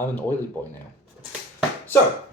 I'm an oily boy now. So,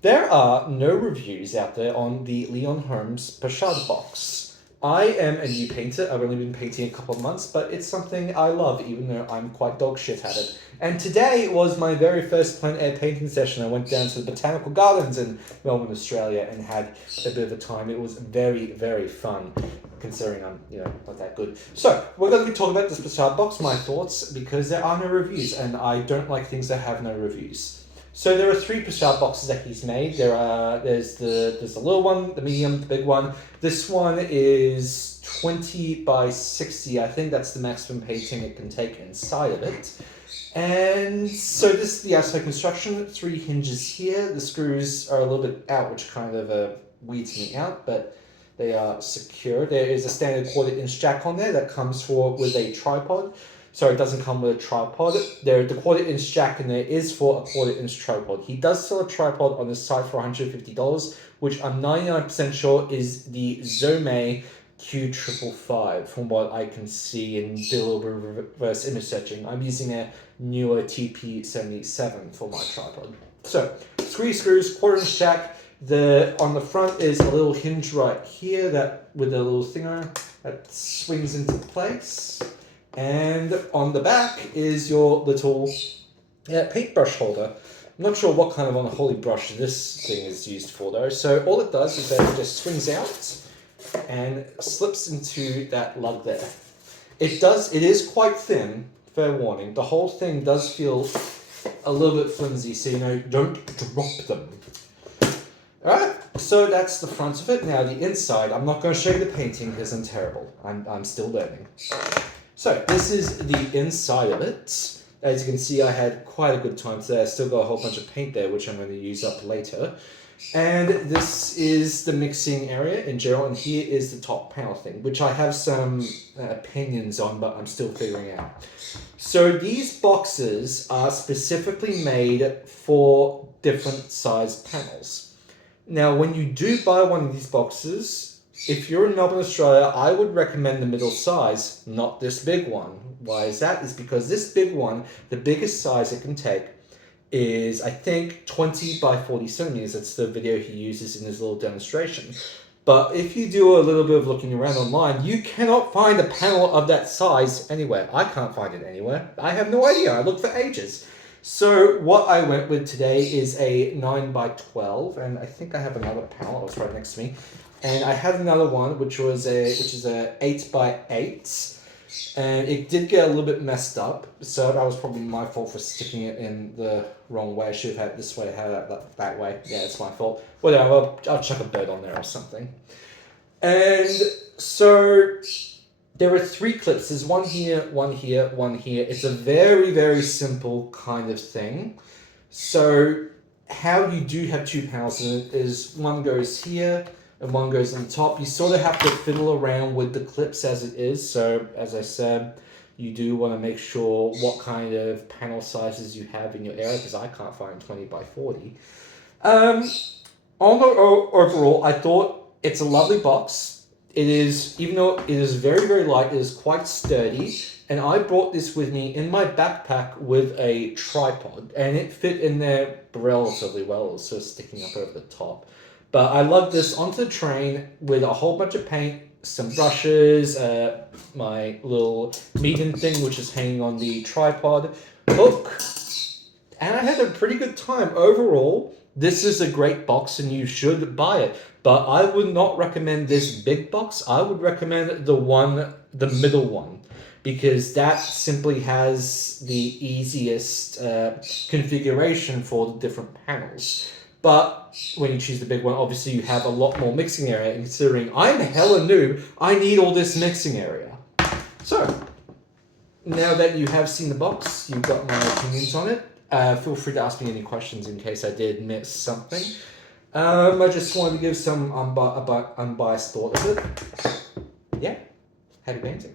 there are no reviews out there on the Leon Holmes pochade box. I am a new painter. I've only been painting a couple of months, but it's something I love, even though I'm quite dog shit at it. And today was my very first plein air painting session. I went down to the Botanical Gardens in Melbourne, Australia, and had a bit of a time. It was very, very fun, considering I'm, not that good. So, we're going to be talking about this pochade box, my thoughts, because there are no reviews, and I don't like things that have no reviews. So there are 3 pochade boxes that he's made. There's the little one, the medium, the big one. This one is 20 by 60. I think that's the maximum painting it can take inside of it. And so this is the outside construction. 3 hinges here. The screws are a little bit out, which kind of weeds me out, but they are secure. There is a standard 1/4" jack on there that comes with a tripod. So it doesn't come with a tripod. The 1/4" jack in there is for a 1/4" tripod. He does sell a tripod on his site for $150, which I'm 99% sure is the Zome Q555 from what I can see and do a little bit of reverse image searching. I'm using a newer TP77 for my tripod. So 3 screws, 1/4" jack. On the front is a little hinge right here that with a little thinger that swings into place. And on the back is your little paintbrush holder. I'm not sure what kind of unholy brush this thing is used for though. So all it does is that it just swings out and slips into that lug there. It is quite thin, fair warning. The whole thing does feel a little bit flimsy, so don't drop them. Alright, so that's the front of it. Now the inside, I'm not going to show you the painting because I'm terrible. I'm still learning. So this is the inside of it. As you can see, I had quite a good time today. I still got a whole bunch of paint there, which I'm going to use up later. And this is the mixing area in general, and here is the top panel thing, which I have some opinions on, but I'm still figuring out. So these boxes are specifically made for different size panels. Now, when you do buy one of these boxes, if you're in Melbourne, Australia, I would recommend the middle size, not this big one. Why is that? Is because this big one, the biggest size it can take is, I think, 20 by 40 centimeters. That's the video he uses in his little demonstration. But if you do a little bit of looking around online, you cannot find a panel of that size anywhere. I can't find it anywhere. I have no idea. I looked for ages. So what I went with today is a 9 by 12, and I think I have another panel. It was right next to me. And I had another one, which is a 8 by 8, and it did get a little bit messed up, so that was probably my fault for sticking it in the wrong way. I should have had it this way, had it that way. Yeah, it's my fault. Whatever, I'll chuck a bird on there or something. And so there are 3 clips. There's one here, one here, one here. It's a very, very simple kind of thing. So how you do have 2 panels in it is one goes here, and one goes on the top. You sort of have to fiddle around with the clips as it is. So, as I said, you do want to make sure what kind of panel sizes you have in your area, because I can't find 20 by 40. Overall, I thought it's a lovely box. It is, even though it is very, very light, it is quite sturdy. And I brought this with me in my backpack with a tripod, and it fit in there relatively well. It was sort of sticking up over the top. But I lugged this onto the train with a whole bunch of paint, some brushes, my little medium thing, which is hanging on the tripod, hook, and I had a pretty good time. Overall, this is a great box and you should buy it. But I would not recommend this big box. I would recommend the middle one, because that simply has the easiest configuration for the different panels. But when you choose the big one, obviously you have a lot more mixing area, and considering I'm hella noob, I need all this mixing area. So, now that you have seen the box, you've got my opinions on it, feel free to ask me any questions in case I did miss something. I just wanted to give some unbiased thought of it. Yeah, happy painting.